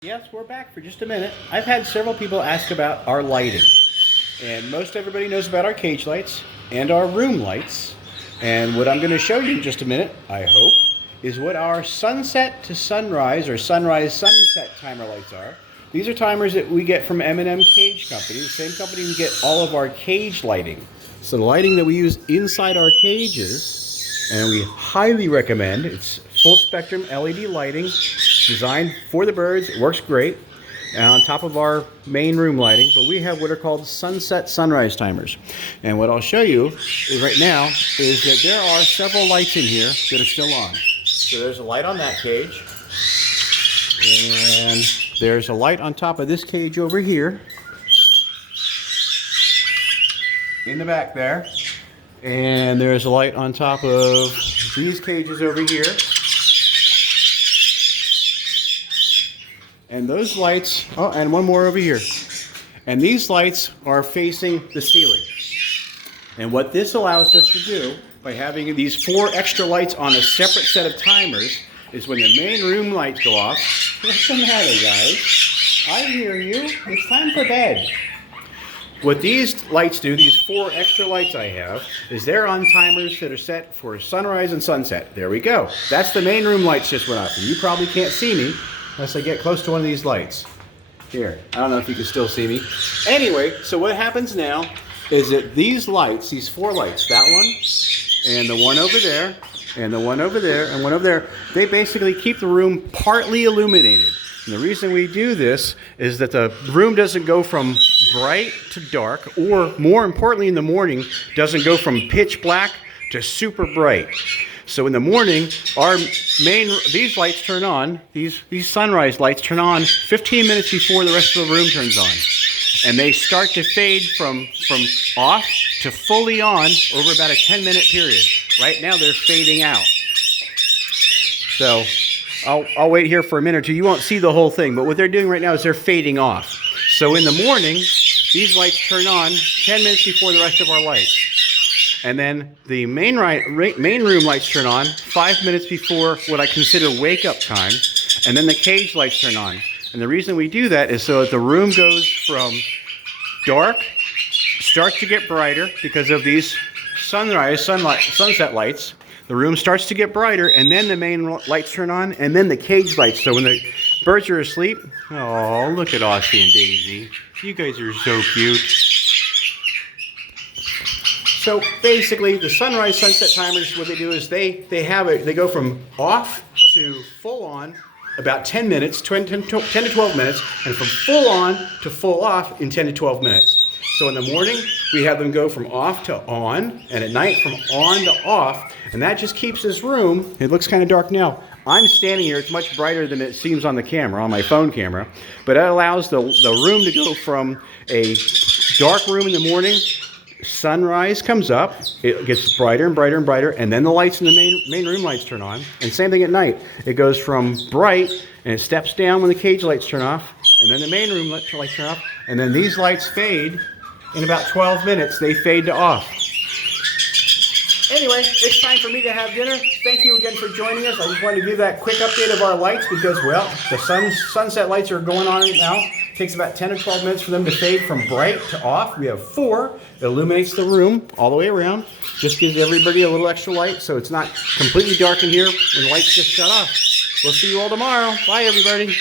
Yes, we're back for just a minute. I've had several people ask about our lighting. And most everybody knows about our cage lights and our room lights. And what I'm going to show you in just a minute, I hope, is what our sunset to sunrise or sunrise sunset timer lights are. These are timers that we get from M&M Cage Company, the same company we get all of our cage lighting. So the lighting that we use inside our cages, and we highly recommend, it's full spectrum LED lighting designed for the birds. It works great. And on top of our main room lighting, but we have what are called sunset sunrise timers. And what I'll show you is right now is that there are several lights in here that are still on. So there's a light on that cage, and there's a light on top of this cage over here in the back there, and there's a light on top of these cages over here. And those lights, oh, and one more over here. And these lights are facing the ceiling. And what this allows us to do, by having these 4 extra lights on a separate set of timers, is when the main room lights go off. What's the matter, guys? I hear you. It's time for bed. What these lights do, these 4 extra lights I have, is they're on timers that are set for sunrise and sunset. There we go. That's the main room lights just went off. And you probably can't see me unless I get close to one of these lights. Here, I don't know if you can still see me. Anyway, so what happens now is that these lights, these 4 lights, that one, and the one over there, and the one over there, and one over there, they basically keep the room partly illuminated. And the reason we do this is that the room doesn't go from bright to dark, or more importantly in the morning, doesn't go from pitch black to super bright. So in the morning, these lights turn on, these sunrise lights turn on 15 minutes before the rest of the room turns on. And they start to fade from off to fully on over about a 10-minute period. Right now they're fading out. So I'll wait here for a minute or two. You won't see the whole thing, but what they're doing right now is they're fading off. So in the morning, these lights turn on 10 minutes before the rest of our lights. And then the main room lights turn on 5 minutes before what I consider wake-up time. And then the cage lights turn on. And the reason we do that is so that the room goes from dark, starts to get brighter because of these sunset lights. The room starts to get brighter, and then the main lights turn on, and then the cage lights. So when the birds are asleep, oh, look at Aussie and Daisy. You guys are so cute. So basically, the sunrise sunset timers, what they do is they go from off to full on about 10 minutes, 10 to 12 minutes, and from full on to full off in 10 to 12 minutes. So in the morning, we have them go from off to on, and at night from on to off, and that just keeps this room, it looks kind of dark now. I'm standing here, it's much brighter than it seems on the camera, on my phone camera, but it allows the room to go from a dark room in the morning. Sunrise comes up, it gets brighter and brighter and brighter, and then the lights in the main room lights turn on. And same thing at night. It goes from bright, and it steps down when the cage lights turn off, and then the main room lights turn off, and then these lights fade. In about 12 minutes, they fade to off. Anyway, it's time for me to have dinner. Thank you again for joining us. I just wanted to give that quick update of our lights because, well, the sunset lights are going on right now. It takes about 10 or 12 minutes for them to fade from bright to off. We have 4. It illuminates the room all the way around. Just gives everybody a little extra light so it's not completely dark in here when the lights just shut off. We'll see you all tomorrow. Bye, everybody.